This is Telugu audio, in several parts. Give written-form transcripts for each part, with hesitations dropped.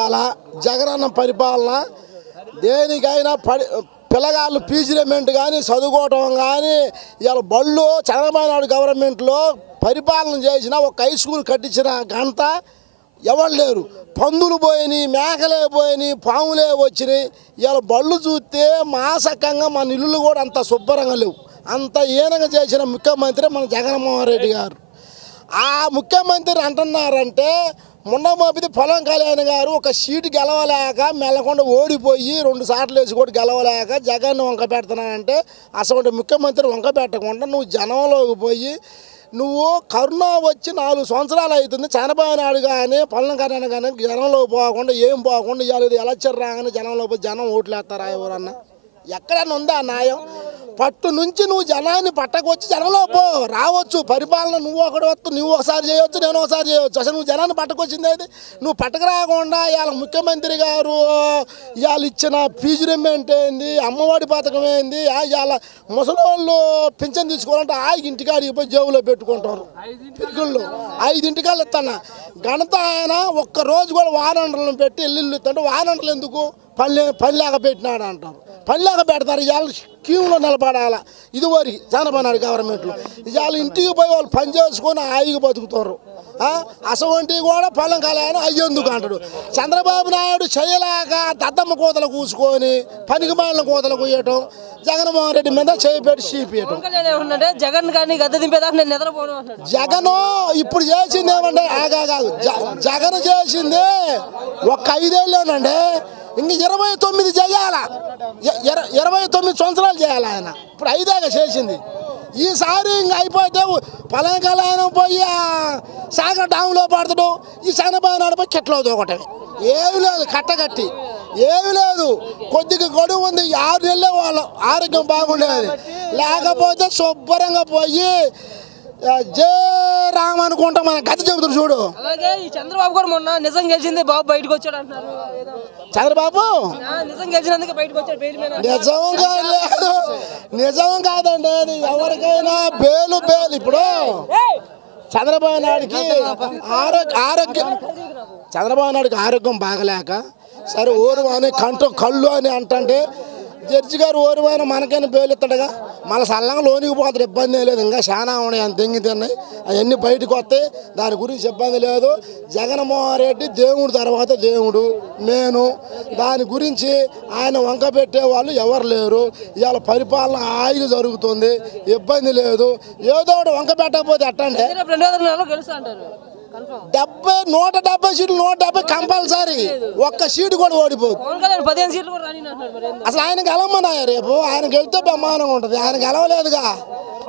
ఇవాళ జగనన్న పరిపాలన దేనికైనా పిల్లగాళ్ళు ఫీజుమెంట్ కానీ చదువుకోవటం కానీ ఇవాళ బళ్ళు చంద్రబాబు నాయుడు గవర్నమెంట్లో పరిపాలన చేసిన ఒక హై స్కూల్ కట్టించిన గంట ఎవరు లేరు. పందులు పోయినాయి, మేకలే పోయినాయి, పాములే వచ్చినాయి. ఇవాళ బళ్ళు చూస్తే మాసకంగా మన ఇల్లులు కూడా అంత శుభ్రంగా లేవు. అంత ఈనంగా చేసిన ముఖ్యమంత్రి మన జగన్మోహన్ రెడ్డి గారు. ఆ ముఖ్యమంత్రి అంటున్నారంటే మొన్నమోపిది పొలం కళ్యాణ్ గారు ఒక సీటు గెలవలేక మెల్లకుండా ఓడిపోయి 2 సార్లు వేసి కూడా గెలవలేక జగన్ వంక పెడుతున్నానంటే అసలు ముఖ్యమంత్రి వంక పెట్టకుండా నువ్వు జనంలోకి పోయి నువ్వు కరోనా వచ్చి 4 సంవత్సరాలు అవుతుంది. చంద్రబాబు నాయుడు కానీ పొలం కళ్యాణ్ కానీ జనంలోకి పోకుండా ఏం పోకుండా ఇవాళ ఎలక్షన్ రాగానే జనంలో పోయి జనం ఓట్లు వేస్తారా ఎవరన్నా? ఎక్కడన్నా ఉందా న్యాయం? పట్టు నుంచి నువ్వు జనాన్ని పట్టకొచ్చి జనంలో పో రావచ్చు. పరిపాలన నువ్వు ఒకటి వస్తు నువ్వు ఒకసారి చేయవచ్చు, నేను ఒకసారి చేయవచ్చు. అసలు నువ్వు జనాన్ని పట్టకొచ్చింది అయితే నువ్వు పట్టకు రాకుండా ఇవాళ ముఖ్యమంత్రి గారు ఇవాళ ఇచ్చిన ఫీజు రిమెంట్ ఏంది, అమ్మఒడి పథకం ఏంది, ఇవాళ ముసలోళ్ళు పింఛన్ తీసుకోవాలంటే ఇంటికాడికి పోయి జేబులో పెట్టుకుంటారు. పిరుగుళ్ళు 5 ఇస్తాను ఘనత ఆయన ఒక్కరోజు కూడా వారంటలను పెట్టి ఇల్లు ఇస్తుంటే వారంటలు ఎందుకు పని లేక పెట్టినాడు అంటారు. పని లేక పెడతారు. ఇవాళ క్యూలో నిలబడాల. ఇదివరకు చంద్రబాబు నాయుడు గవర్నమెంట్లో ఇవాళ ఇంటికి పోయి వాళ్ళు పని చేసుకొని హాయిగా బతుకుతారు. అసవంటివి కూడా పొలం కళ్యాణ్ అయ్యేందుకు అంటాడు. చంద్రబాబు నాయుడు చేయలేక దద్దమ్మ కోతలు కూసుకొని పనికి మాలిన కోతలు కూయటం, జగన్మోహన్ రెడ్డి మీద చేయిపెట్టి చీపేయటం. జగన్ ఇప్పుడు చేసింది ఏమంటే జగన్ చేసింది ఒక్క 5 ఏళ్ళేనండి. ఇంక 29 చేయాల, 29 సంవత్సరాలు చేయాలి ఆయన. ఇప్పుడు 5 చేసింది. ఈసారి ఇంక అయిపోతే పొలం కళ్యాణం పోయి సాగర్ డాములో పడతాడు. ఈ చంద్రబాబు నాయుడు పోయి కెట్లో దూకటమే. ఏమి లేదు, కట్టగట్టి ఏమి లేదు. కొద్దిగా గడువు ఉంది. 6 నెలలే వాళ్ళు ఆరోగ్యం బాగుండేది. లేకపోతే శుభ్రంగా పోయి జై రామ్ అనుకుంటా మన గత చెబుతారు చూడు. చంద్రబాబు కూడా మొన్న నిజం గెలిచింది బాబు బయటకు వచ్చాడు అంటున్నారు. చంద్రబాబు నిజం గెలిచినందుకు బయటకు వచ్చాడు. నిజంగా లేదు, నిజం కాదండి. ఎవరికైనా బేలు ఇప్పుడు చంద్రబాబు నాయుడికి ఆరోగ్యం బాగలేక సరే ఓరు అని కళ్ళు అని అంటే జడ్జి గారు ఓరివైనా మనకైనా బెయిల్ ఇస్తాడుగా. మళ్ళీ సల్లంగా లోనికి పోతాడు, ఇబ్బంది లేదు. ఇంకా చాలా ఉన్నాయి, అంత తెంగి తిన్నాయి, అవన్నీ బయటకు వస్తాయి. దాని గురించి ఇబ్బంది లేదు. జగన్మోహన్ రెడ్డి దేవుడు తర్వాత దేవుడు నేను. దాని గురించి ఆయన వంక పెట్టే వాళ్ళు ఎవరు లేరు. ఇవాళ పరిపాలన హాయిగా జరుగుతుంది, ఇబ్బంది లేదు. ఏదో ఒకటి వంక పెట్టకపోతే ఎట్టండి. 170 సీట్లు 170 కంపల్సరీ. ఒక్క సీటు కూడా ఓడిపోదు. అసలు ఆయన గెలవమన్నాయా రేపు? ఆయన గెలిస్తే బ్రహ్మాండంగా ఉంటుంది. ఆయన గెలవలేదుగా.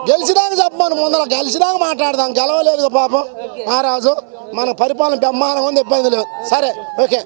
గెలిచినాక చెప్పమని ముందర గెలిచినాక మాట్లాడదాం. గెలవలేదుగా పాపం మహారాజు. మన పరిపాలన బ్రహ్మాండంగా ఉంది, ఇబ్బంది లేదు. సరే ఓకే.